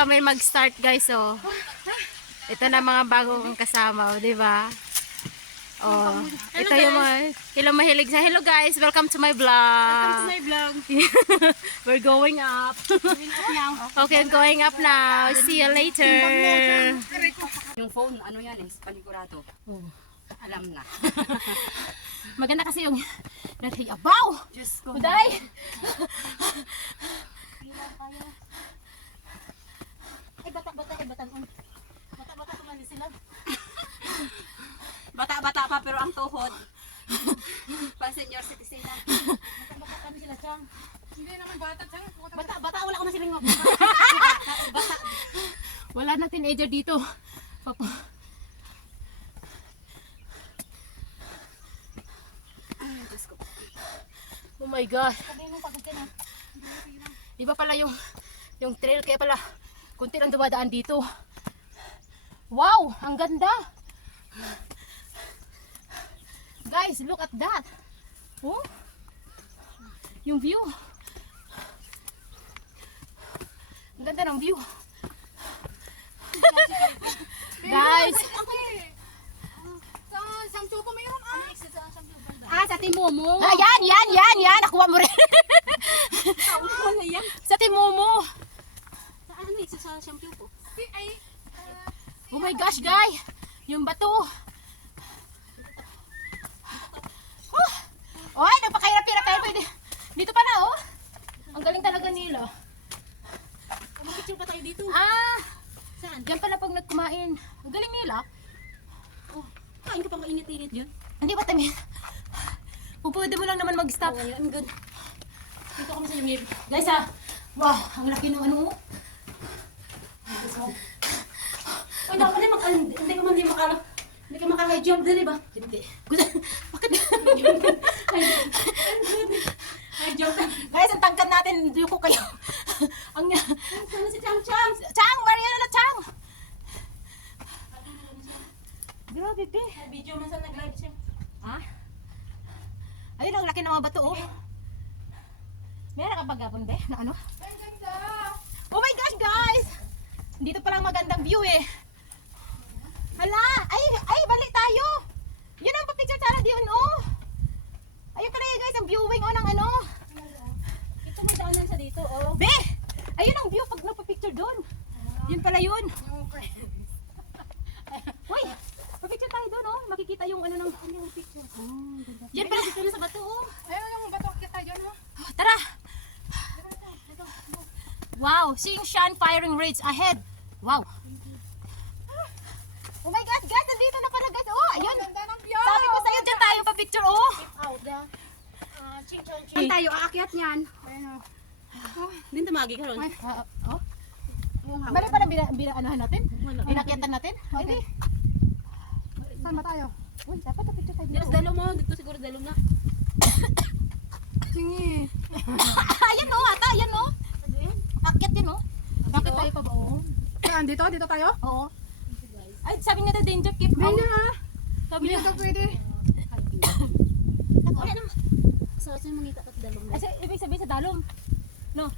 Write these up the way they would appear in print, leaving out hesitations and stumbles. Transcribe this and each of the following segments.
kami mag-start guys, oh. Ito na mga bagong kasama, di ba? Oh, ito yung mga mahilig sa hello guys, welcome to my vlog. Welcome to my vlog. We're going up. Okay, I'm going up now. See you later. Yung phone, ano yan eh, panigurado. Oh. Alam na. Maganda kasi yung natayabaw. Diyos ko. Uday! Ay, bata-bata, ay batan-on. Bata-bata kumali sila. Bata-bata pa pero ang tuhod. Pa senior citizen na. Bata-bata kami sila, Chang. Hindi naman bata, Chang. Bata-bata, wala ko na silang bata. Wala na teenager dito. Papa. Oh my gosh. Di ba pala yung trail kaya pala kunti lang dumadaan dito. Wow, ang ganda. Guys, look at that. Oh. Yung view. Ang ganda ng view. Guys. Sa Timomo. Ah, yan. Nakuha mo rin. Sa Timomo. Saan eh? Sa shampoo ko. Oh my gosh, guys. Yung bato. Oy, napakahirap-hirap tayo. Dito pa na, oh. Ang galing talaga nila. Mag-picture pa tayo dito. Ah, Saan? yan pala pag nagkumain. Ang galing nila. Oh, kain ka pang mainit-init yun. Hindi ba, Tamin? Kung pwede mo lang naman mag-stop. Oh, I'm good. Dito kami sa lumib. Guys, ah. Wow, ang laki ng ano, oh. Ay, dapat hindi ka makaka-high jump din, ba? Hindi. Bakit? High jump. Guys, ang tangkad natin. Yuko kayo. Ang Sana si Chang Chang. Chang, Mariana na Chang. Grabe, be. Video man sa nag-live siya. Ha? Ayun, ang laki ng mga bato, oh. Meron ka bagapon, be? Na ano? Ang ganda! Oh my gosh, guys! Dito palang magandang view, eh. Hala! Ay, balik tayo! Yun ang pa-picture sana diyon, oh. Ayun pala guys, ang viewing, oh, ng ano. Ito may daanan sa dito, oh. Be! Ayun ang view pag nagpa-picture doon. Yun pala yun. Uy! Pa-picture tayo doon, oh. Makikita yung ano ng picture. Oh, ganda. Yan pala. Dito na sa bato, oh. Ayun yung bato kita dyan, oh. Tara! Wow! Seeing Shan firing range ahead. Wow! Oh my God, guys! Nandito na pala, guys. Oh, ayun. Ganda ng view. Sabi ko sa'yo, dyan tayo pa-picture, oh. Out the ching chong Saan tayo aakyat niyan? Ayun, oh. Din tamagi ka ron. Oh. Bali pala anahan natin? Binakyatan natin? Ay, hindi. Saan ba tayo? Uy, dapat na-picture tayo Dito dito. dalom mo, dito siguro dalom na. Singi. Ayan, oh, ata, ayan, oh. Akyat din, oh. Bakit tayo pa ba? Oo. Saan? Dito? Dito tayo? Oo. Ay, sabi nga daw danger keep out. Hindi ha. Sabi Hindi niya. ka pwede. So, saan mangita ka sa dalom na? Ay, ibig sabihin sa dalom. No.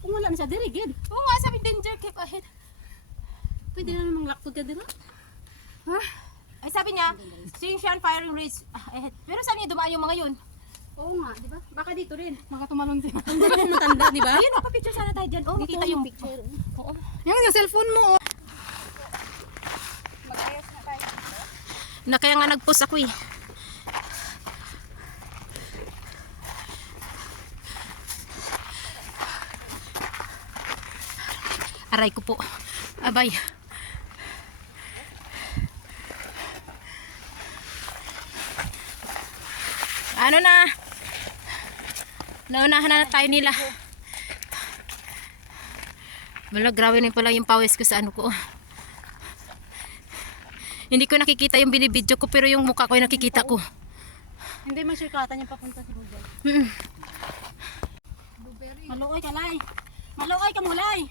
Kung wala na siya, diri, gid. Oo nga, sabi danger keep ahead. Pwede na namang laktod ka din, ha? Ha? Ay, sabi niya, seeing Shan firing range ahead. Pero saan niya dumaan yung mga yun? Oo nga, di ba? Baka dito rin. Baka tumalon siya. Ang dami ng matanda, di ba? Ayun, pa-picture sana tayo dyan. Oh, makita yung picture. Oo. Yung cellphone mo, oh. Na kaya nga nag-post ako eh. Aray ko po. Abay. Ano na? Naunahan na tayo nila. Wala, grabe na pala yung pawis ko sa ano ko. Hindi ko nakikita yung binibidyo ko pero yung mukha ko yung nakikita ko. Hindi man sirkatan yung papunta sa Google. Maluoy ka, Lay. Maluoy ka, Mulay.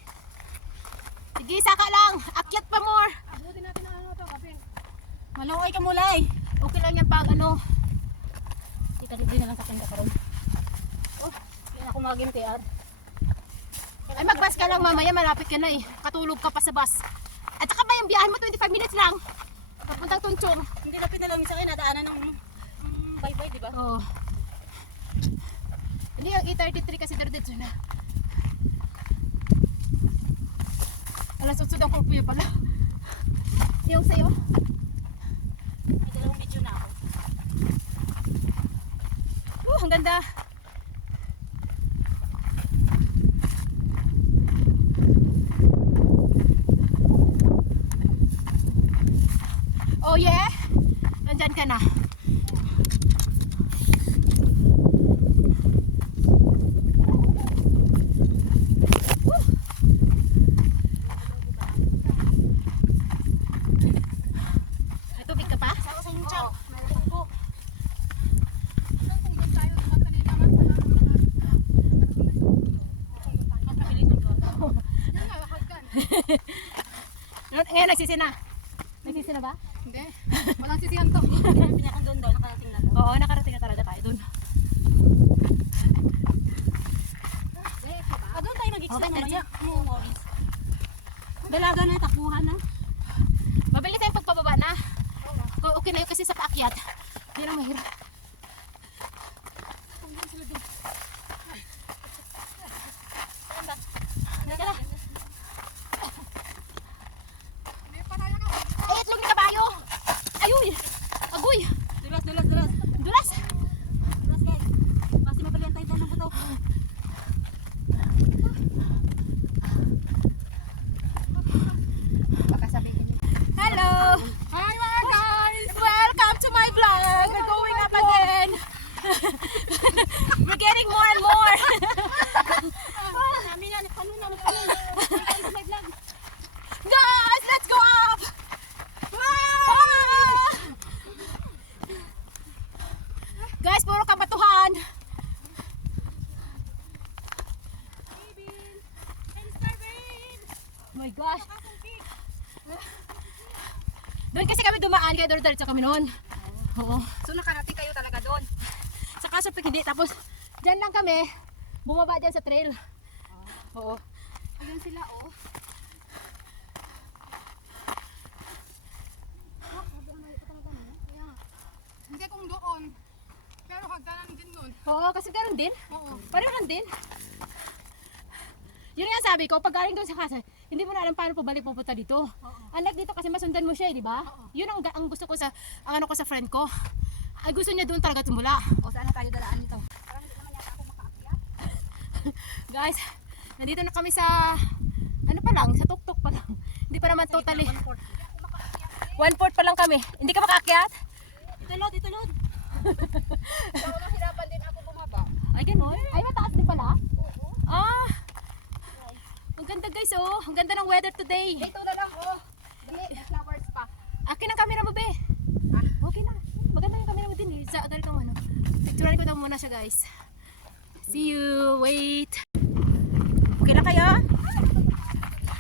Sige, saka lang. Akyat pa more. Abutin natin ang ano to, kapin. Maluoy ka, Mulay. Okay lang yan pag ano. Kita libre na lang sa kanya karon. Oh, hindi na ako maging TR. Ay, mag-bus ka lang mamaya, malapit ka na eh. Katulog ka pa sa bus. At saka ba yung biyahe mo, 25 minutes lang. Papuntang Tunchong. Hindi lapit na lang sa akin, nadaanan ng bye-bye, di ba? Oo. Hindi, yung E33 kasi diretso na. Alas 8 ang kurpuyo pala. Yung sa'yo? May dalawang video na ako. Ang ganda. Oh yeah? Nandyan ka na. May tubig ka pa? Saka sa inyo, Chang. Meron po. Magkabilis ng goto. Ngayon, nagsisi na. Nagsisi na ba? Hindi. Walang sisihan to. Pinakang doon daw, nakarating na to. Oo, nakarating na talaga tayo dun. Doon tayo nag-extend Okay, mamaya. Morris. Dalaga na, takbuhan na. Mabilis tayong pagpababa na. Okay na yun kasi sa paakyat. Hindi na mahirap. Halika na. Ay, itlog ni kabayo. Ayuy. Agoy. Dulas, dulas, dulas. Dulas. Dulas, guys. Kasi mabalian tayo ng buto. Baka sabihin. Hello. Hi mga guys! Welcome to my vlog. We're going up again. We're getting more and more. Namin na, nagpanunan. Guys, let's go up. Ah! Guys, puro kabatuhan. Oh my gosh. Doon kasi kami dumaan, kaya diretso kami noon. Oo. So nakarating kayo talaga doon. Sa kaso pag hindi, tapos dyan lang kami, bumaba dyan sa trail. Oo. Ayan sila oh. Hindi kung doon. Pero hagdanan din doon. Oo, kasi ganoon din. Oo. Pareho lang din. Yun nga sabi ko, pag galing doon sa casa, hindi mo na alam paano pabalik pupunta dito. Unlike dito kasi masundan mo siya, di ba? Yun ang gusto ko sa ang ano ko sa friend ko. Ay gusto niya doon talaga tumula. O saan na tayo dalaan dito? Guys, nandito na kami sa ano pa lang, sa tuktok pa lang. Hindi pa naman totally. 1/4 pa lang kami. Hindi ka makaakyat? Itulod, itulod. So mahirapan din ako bumaba. Ay, gano'n? Ay, mataas din pala? Ah! Ang ganda guys, oh. Ang ganda ng weather today. Ito na lang oh. Dali, may flowers pa. Akin ang camera mo, be. Okay na. Maganda yung camera mo din, eh. Sa ganito mo, ano. Picturean ko daw muna siya, guys. See you. Wait. Okay lang kayo?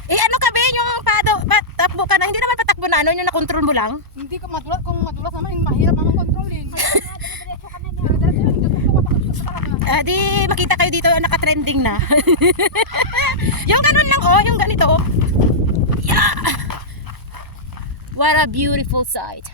Eh, ano ka, be? Yung patakbo ka na. Hindi naman patakbo na, ano. Yung nakontrol mo lang. Hindi ka madulas. Kung madulas naman, mahirap naman kontrolin. Diretso yung gusto ko mapakagustos talaga. Di, makita kayo dito, naka-trending na. Yung ganun lang, oh. Yung ganito, oh. Yeah. What a beautiful sight.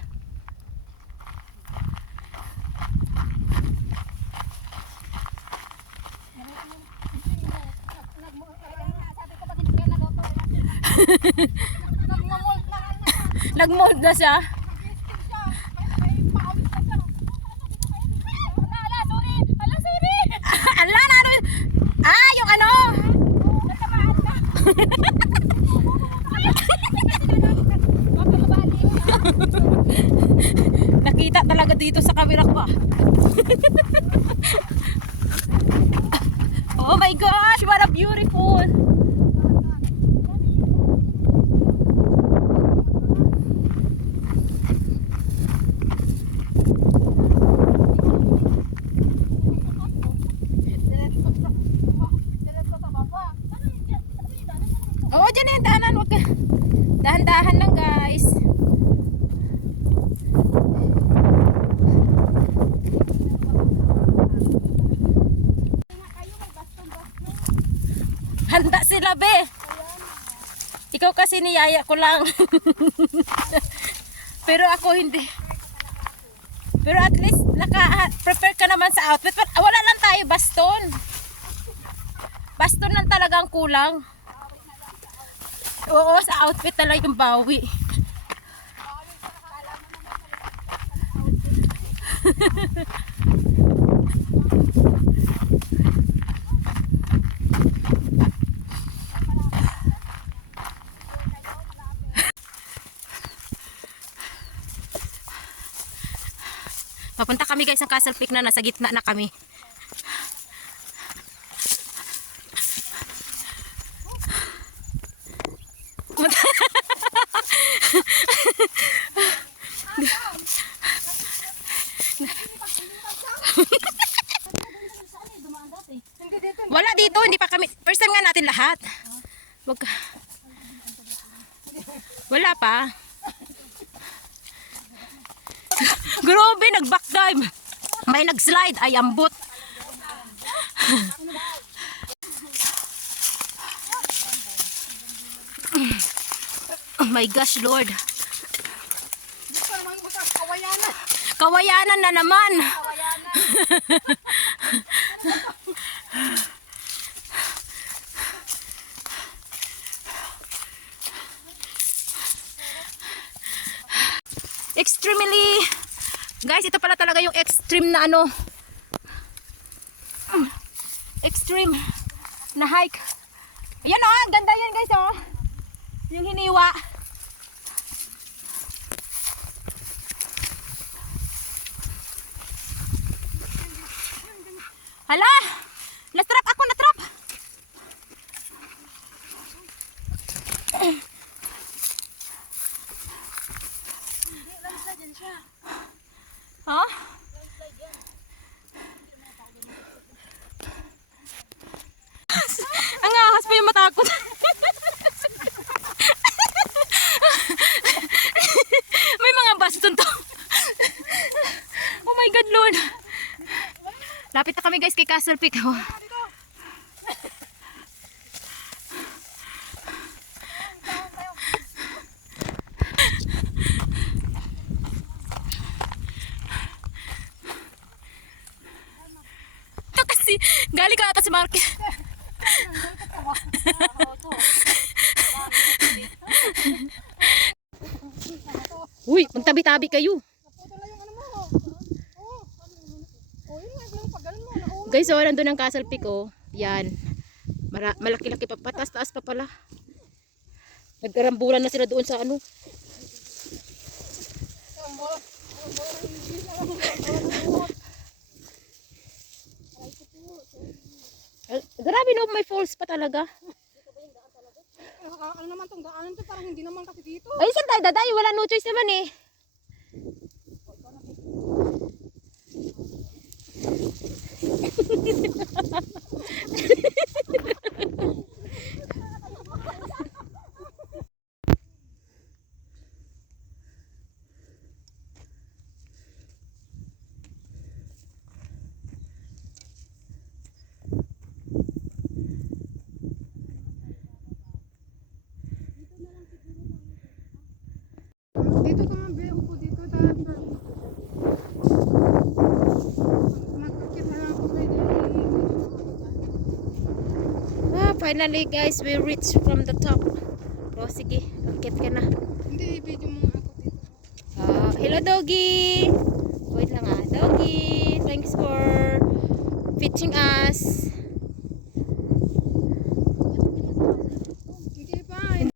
Nag-mold na siya. Ala na ano? Ah, yung ano? Nakita talaga dito sa camera ko. Oh my gosh, what a beautiful. Oo, dyan na yung daanan. Huwag ka. Dahan-dahan lang, guys. Handa sila. be. Ikaw kasi niyaya ko lang. Pero ako hindi. Pero at least prepare ka naman sa outfit. Wala lang tayo baston. Baston lang talagang kulang. Oo, sa outfit talaga yung bawi. Papunta kami guys ng Castle Peak na nasa gitna na kami. Wala dito, hindi pa kami. First time nga natin lahat. Wala pa. Grabe, nag-backdive. May nag-slide, ay ambot. Oh my gosh, Lord. Kawayanan na naman. Extremely, guys, ito pala talaga yung extreme na ano, extreme na hike. Ayan oh, ang ganda yan guys oh, yung hiniwa. Hala, na-trap ako, na-trap. Ha? Ang ahas pa yung matakot. May mga baston to. Oh my God, Lord. Lapit na kami guys kay Castle Peak. Oh. Galing ka ata sa market. Uy, magtabi-tabi kayo. Guys, so nandun ang Castle Peak oh. Yan. Malaki-laki pa. Taas-taas pa pala. Nagkarambulan na sila doon sa ano. Grabe no, may falls pa talaga. Ano naman tong daanan to, parang hindi naman kasi dito. Ay, saan tayo dadayo? Wala, no choice naman eh. Dito ka man, upo dito. Magkakit na lang ako kayo. Finally guys, we reached from the top. O sige, akit ka na. Hindi, video mo nga ako dito. Hello Doggy! Wait lang Doggy! Thanks for featuring us.